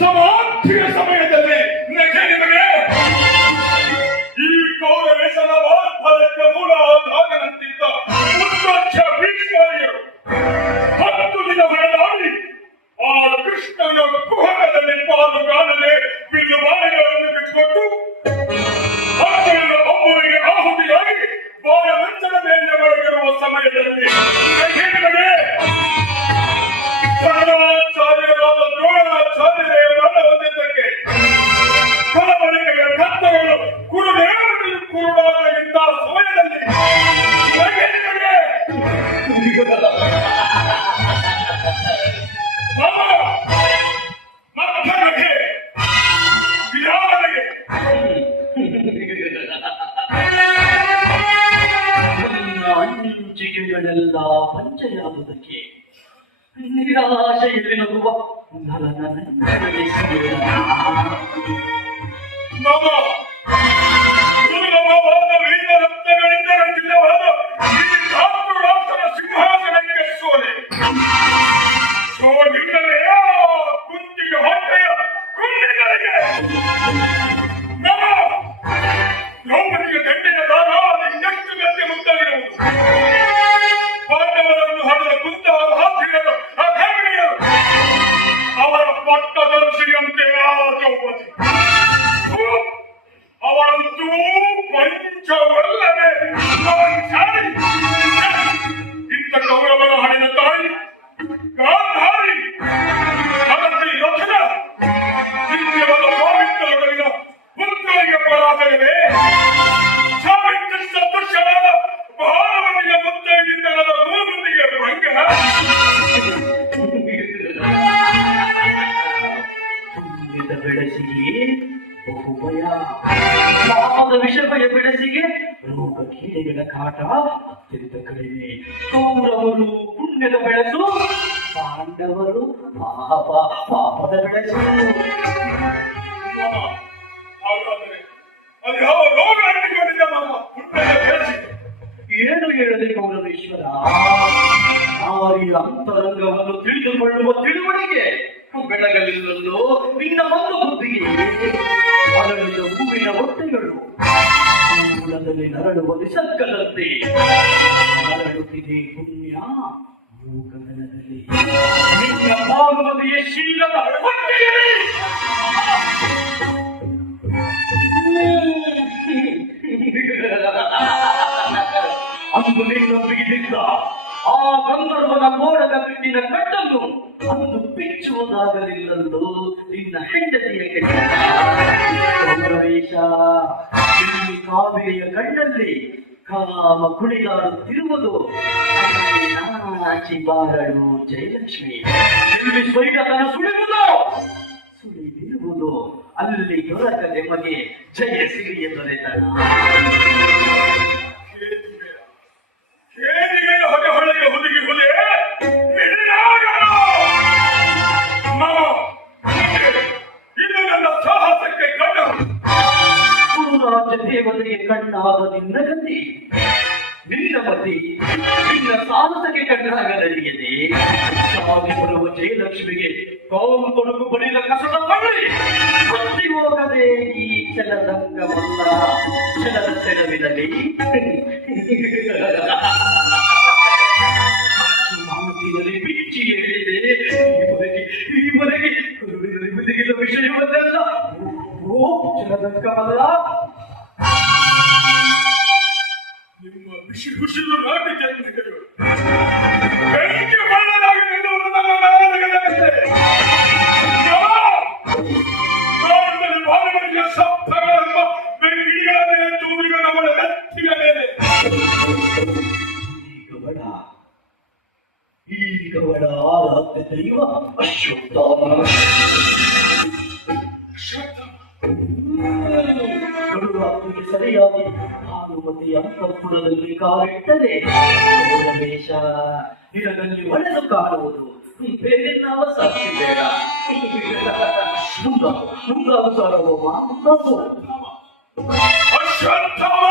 ಸಮಾಪ್ತಿಯ ಸಮಯದಲ್ಲಿ ನಗೆ ನಿಮಗೆ. ಈ ಗೌರವೇಶನ ವಾಗ್ಫಲಕ್ಕೆ ಮೂಲ ಆಧಾರನಂತಿದ್ದ ನಮ್ಮ ಮಕ್ಕಳಿಗೆ ಯಾರಿಗೆ ನನ್ನ ಅಂಚಿಗೆಗಳೆಲ್ಲ ಪಂಚೆಯಾಗುವುದಕ್ಕೆ ನಿರಾಶೆಯಲ್ಲಿ ನಗುವ ನಲನ ಥು, ಅವರಂತೂ ಪಂಚವಲ್ಲವೇ ಪಾಂಚಾಲಿ. ಇಂಥ ಕೌರವರ ಹಣಿದ ತಾಯಿ ಬಹುಭಯ ಪಾಪದ ವಿಷಭಯ ಬೆಳಸಿಗೆ ರೋಗ ಕೀಟಗಳ ಕಾಟ ಅತ್ಯಂತ ಕಡಿಮೆ. ಕೌರವರು ಪುಣ್ಯದ ಬೆಳಸು, ಪಾಂಡವರು ಪಾಪ, ಪಾಪದ ಬೆಳಸು. ಏನು ಹೇಳದೆ ಕೌರವೇಶ್ವರ ನಾರಿಯ ಅಂತರಂಗವನ್ನು ತಿಳಿದುಕೊಳ್ಳುವ ತಿಳುವಳಿಕೆ. ಬೆಳಗಲಿಲ್ಲಲ್ಲೋ, ನಿನ್ನ ಒಂದು ಬುದ್ಧಿಗೆ ಅರಳಿದ ಹೂವಿನ ಹೊಟ್ಟೆಗಳು ಮೂಲದಲ್ಲಿ ನರಳುವ ನಿಸರ್ಗದಂತೆ ನರಳುತ್ತಿದೆ ಪುಣ್ಯ ಭಾಗವತಿಯ ಶೀಲದ ಅಂದು ನಿನ್ನೊಂದಿಗೆ ನಿಂತ ಆ ಗಂಧರ್ವನ ಮೋಡದ ಬಿಟ್ಟಿನ ಕಟ್ಟನ್ನು ಬಿಚ್ಚುವುದಾಗಲಿಲ್ಲಲ್ಲೋ ನಿನ್ನ ಹೆಂಡತಿಯ ಕೆಟ್ಟ ಕಣ್ಣಲ್ಲಿ ಕಾಮ ಕುಣಿದಾಡುತ್ತಿರುವುದು. ನಾಚಿ ಜಯಲಕ್ಷ್ಮಿ. ಸ್ವೈರತನ ಸುಳಿಯುವುದು. ಸುಳಿದಿರುವುದು. ಅಲ್ಲಿ ದೊರಕ ನಿಮಗೆ ಜಯ ಸಿರಿಯ ದೊರೆತನ ದೇವತೆಗೆ ಕಣ್ಣಾದ ನಿನ್ನ ಗತಿ. ನಿನ್ನ ಮತಿ ನಿನ್ನ ಸಾಹಸಕ್ಕೆ ಕಣ್ಣಾಗದರಿಯದೆ ಸಾಗಿ ಬರುವ ಜಯಲಕ್ಷ್ಮಿಗೆ ಕಾವು ತೊಡಗು ಬಡಿದ ಕಸದ ಬಳ್ಳಿ. ಬತ್ತಿ ಹೋಗದೆ ಈ ಚಲದಂಗವಲ್ಲ ಚಲದ ಸೆಳವಿನಲ್ಲಿ ಮಾತಿನಲ್ಲಿ ಬಿಚ್ಚಿ ಹೇಳಿದೆ. ಇವರಿಗೆ ಇವರಿಗೆ ವಿಷಯವನ್ನೆಲ್ಲ ಓ ಚಲದಂಗವಲ್ಲ ನಿಲ್ಲುವುದು ನನ್ನ ಬೆಂಕಿಗಳ ಮೇಲೆ. ತೂರಿದ ನಮ್ಮ ನೆತ್ತಿಯ ಮೇಲೆ. ಈಗವಳ ಈಗವಳ ಆರಾಧ್ಯ ದೈವ ಅಶ್ವತ್ಥಾಮ. ಗರುಡಾತ್ಮಗೆ ಸರಿಯಾಗಿ ಭಾನುಮತಿ ಅಂತಃಪುರದಲ್ಲಿ ಕಾಲಿಟ್ಟರೆ ವೇಷ. ನಿನಗಲ್ಲಿ ಒಳೆದು ಕಾಣುವುದು. ಬೇರೆ ನಾವ ಸಾಕ್ಷಿ ಬೇಡ. ಮುಂದಾಗು ಮುಂದಾಗು ಸಾರ್ವಭೌಮ ಮುಂದಾಗು ಅಶ್ವತ್ಥಾಮ